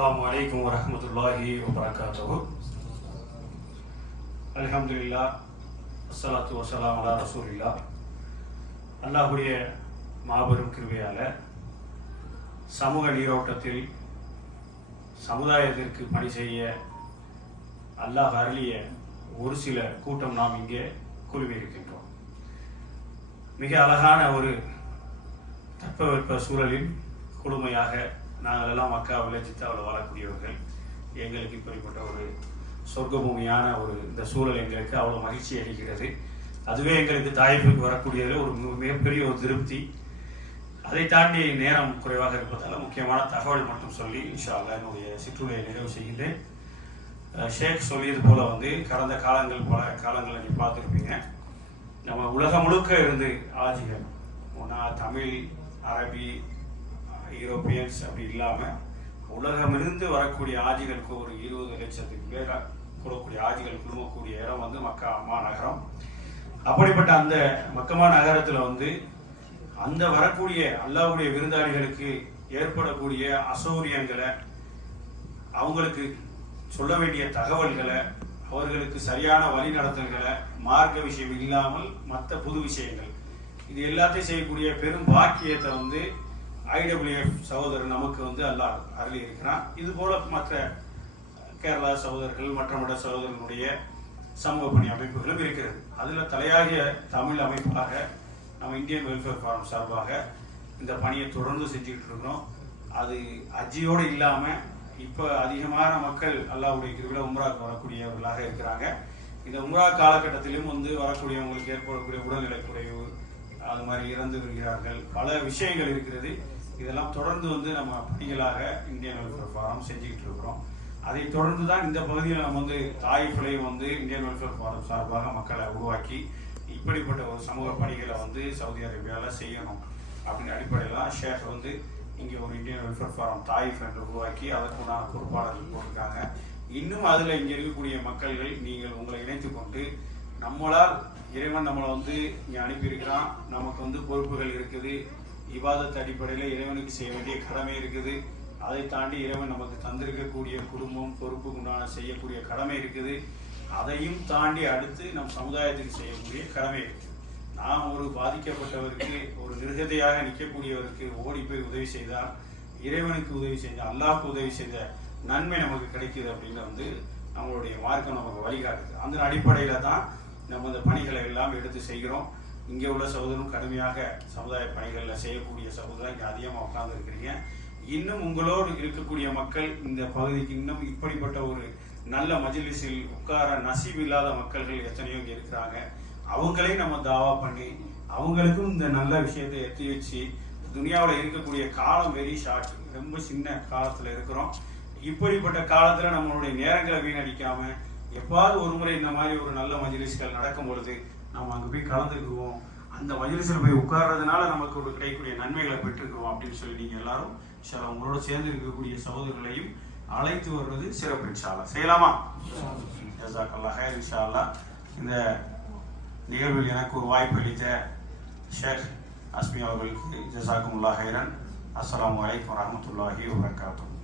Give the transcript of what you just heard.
அஸ்ஸலாமு அலைக்கும் வரஹ்மத்துல்லாஹி வபரகாத்துஹு அல்ஹம்துலில்லாஹ் அஸ்ஸலாத்து வஸ்ஸலாம் அலா ரசூலில்லாஹ் அல்லாஹுடைய மாபெரும் கிருவையால் சமூக நீரோட்டத்தில் சமுதாயத்திற்கு பணி செய்ய அல்லாஹ் அருளிய ஒரு சில கூட்டம் நாம் இங்கே குழுமியிருக்கின்றோம் மிக அழகான ஒரு தட்பவெப்ப சூழலில் குழுமையாக நாங்கள் எல்லாம் மக்காவில் ஜித்தாவில் வாழக்கூடியவர்கள். எங்களுக்கு இப்படிப்பட்ட ஒரு சொர்க்க பூமியான ஒரு இந்த சூழல் எங்களுக்கு அவ்வளோ மகிழ்ச்சி அளிக்கிறது. அதுவே எங்களுக்கு தாய்ப்புக்கு வரக்கூடியது ஒரு மிகப்பெரிய ஒரு திருப்தி. அதை தாண்டி நேரம் குறைவாக இருப்பதால் முக்கியமான தகவல் மட்டும் சொல்லி இன்ஷா என்னுடைய சிற்றுரையை நிறைவு செய்கின்றேன். ஷேக் சொல்லியது போல வந்து கடந்த காலங்கள் பல காலங்களை நீ பார்த்துருப்பீங்க. நம்ம உலகம் முழுக்க இருந்து ஆஜிகள் ஒன்றா தமிழ் அரபி யூரோப்பியன்ஸ் அப்படி இல்லாமல் உலகமிருந்து வரக்கூடிய ஆஜிகளுக்கு ஒரு இருபது லட்சத்துக்கு பேராக கூடக்கூடிய ஆஜிகள் குழுமக்கூடிய இடம் வந்து மக்கா அம்மா நகரம். அப்படிப்பட்ட அந்த மக்கமா நகரத்தில் வந்து அந்த வரக்கூடிய அல்லாவுடைய விருந்தாளிகளுக்கு ஏற்படக்கூடிய அசௌரியங்களை அவங்களுக்கு சொல்ல வேண்டிய தகவல்களை அவர்களுக்கு சரியான வழிநடத்தல்களை மார்க்க விஷயம் இல்லாமல் மற்ற புது விஷயங்கள் இது எல்லாத்தையும் செய்யக்கூடிய பெரும் பாக்கியத்தை வந்து ஐடபிள்யூஎஃப் சகோதரர் நமக்கு வந்து அல்லாஹ் அருளி இருக்கிறான் இது போல மற்ற கேரளா சகோதரர்கள் மற்ற மற்ற சகோதரர்களுடைய சமூக பணி அமைப்புகளும் இருக்கிறது. அதில் தலையாகிய தமிழ் அமைப்பாக நம்ம இந்தியன் வெல்ஃபேர் ஃபாரம் சார்பாக இந்த பணியை தொடர்ந்து செஞ்சுக்கிட்டு இருக்கிறோம். அது அஜியோடு இல்லாமல் இப்போ அதிகமான மக்கள் அல்லாஹ்வுடைய கிருவில உம்ராவுக்கு வரக்கூடியவர்களாக இருக்கிறாங்க. இந்த உம்ரா காலகட்டத்திலும் வந்து வரக்கூடியவங்களுக்கு ஏற்படக்கூடிய உடல்நிலை குறைவு அது மாதிரி இறந்து விடுகிறார்கள். பல விஷயங்கள் இருக்கிறது. இதெல்லாம் தொடர்ந்து வந்து நம்ம பணிகளாக இந்தியன் வெல்ஃபேர் ஃபாரம் செஞ்சுக்கிட்டு இருக்கிறோம். அதை தொடர்ந்து தான் இந்த பகுதியில் நம்ம வந்து தாய்ஃபிலையும் வந்து இந்தியன் வெல்ஃபேர் ஃபாரம் சார்பாக மக்களை உருவாக்கி இப்படிப்பட்ட ஒரு சமூக பணிகளை வந்து சவுதி அரேபியாவில் செய்யணும் அப்படிங்கிற அடிப்படையில் ஷேக் வந்து இங்கே ஒரு இந்தியன் வெல்ஃபேர் ஃபாரம் தாய் என்று உருவாக்கி அதற்குண்டான பொறுப்பாளர்கள் போட்டிருக்காங்க. இன்னும் அதில் இங்கே இருக்கக்கூடிய மக்கள்கள் நீங்கள் உங்களை இணைத்து கொண்டு நம்மளால் இறைவன் நம்மளை வந்து இங்கே அனுப்பியிருக்கிறான். நமக்கு வந்து பொறுப்புகள் இருக்குது. இவாதத்து அடிப்படையில் இறைவனுக்கு செய்ய வேண்டிய கடமை இருக்குது. அதை தாண்டி இறைவன் நமக்கு தந்திருக்கக்கூடிய குடும்பம் பொறுப்புக்கு உண்டான செய்யக்கூடிய கடமை இருக்குது. அதையும் தாண்டி அடுத்து நம் சமுதாயத்துக்கு செய்யக்கூடிய கடமை இருக்குது நாம் ஒரு பாதிக்கப்பட்டவருக்கு ஒரு நிர்கதையாக நிற்கக்கூடியவருக்கு ஓடி போய் உதவி செய்தால் இறைவனுக்கு உதவி செஞ்ச அல்லாஹ்க்கு உதவி செஞ்ச நன்மை நமக்கு கிடைக்குது அப்படின்னு வந்து நம்மளுடைய மார்க்கம் நமக்கு வழிகாட்டுது. அந்த அடிப்படையில் தான் நம்ம இந்த பணிகளை எல்லாம் எடுத்து செய்கிறோம். இங்கே உள்ள சகோதரரும் கடுமையாக சமுதாய பணிகளில் செய்யக்கூடிய சகோதரர் இங்கே அதிகமாக உட்கார்ந்து இருக்கிறீங்க. இன்னும் உங்களோடு இருக்கக்கூடிய மக்கள் இந்த பகுதிக்கு இன்னும் இப்படிப்பட்ட ஒரு நல்ல மஜிலிசில் உட்கார நசீப் இல்லாத மக்கள்கள் எத்தனையோ இங்கே இருக்கிறாங்க. அவங்களையும் நம்ம தாவா பண்ணி அவங்களுக்கும் இந்த நல்ல விஷயத்தை எத்தி வச்சு துனியாவில் இருக்கக்கூடிய காலம் வெரி ஷார்ட் ரொம்ப சின்ன காலத்தில் இருக்கிறோம். இப்படிப்பட்ட காலத்தில் நம்மளுடைய நேரங்களை வீணடிக்காமல் எப்பாவது ஒரு முறை இந்த மாதிரி ஒரு நல்ல மஜிலிஸ்கள் நடக்கும் பொழுது நம்ம அங்கே போய் கலந்துக்குவோம். அந்த மஜ்லிஸில் போய் உட்கார்றதுனால நமக்கு ஒரு கிடைக்கக்கூடிய நன்மைகளை பெற்றுக்குவோம் அப்படின்னு சொல்லி நீங்கள் எல்லாரும் சில உங்களோட சேர்ந்து இருக்கக்கூடிய சகோதரர்களையும் அழைத்து வருவது சிறப்பு இன்ஷால்லா செய்யலாமா? ஜசாக்கல்லா ஹைர் இந்த நிகழ்வில் எனக்கு ஒரு வாய்ப்பு அளித்த ஷேக் அஸ்மி அவர்களுக்கு ஜசாக்குமுல்லா ஹைரன் அஸ்லாம் வலைக்கம் வரஹ்மத்துல்லாஹி வரகாத்தூர்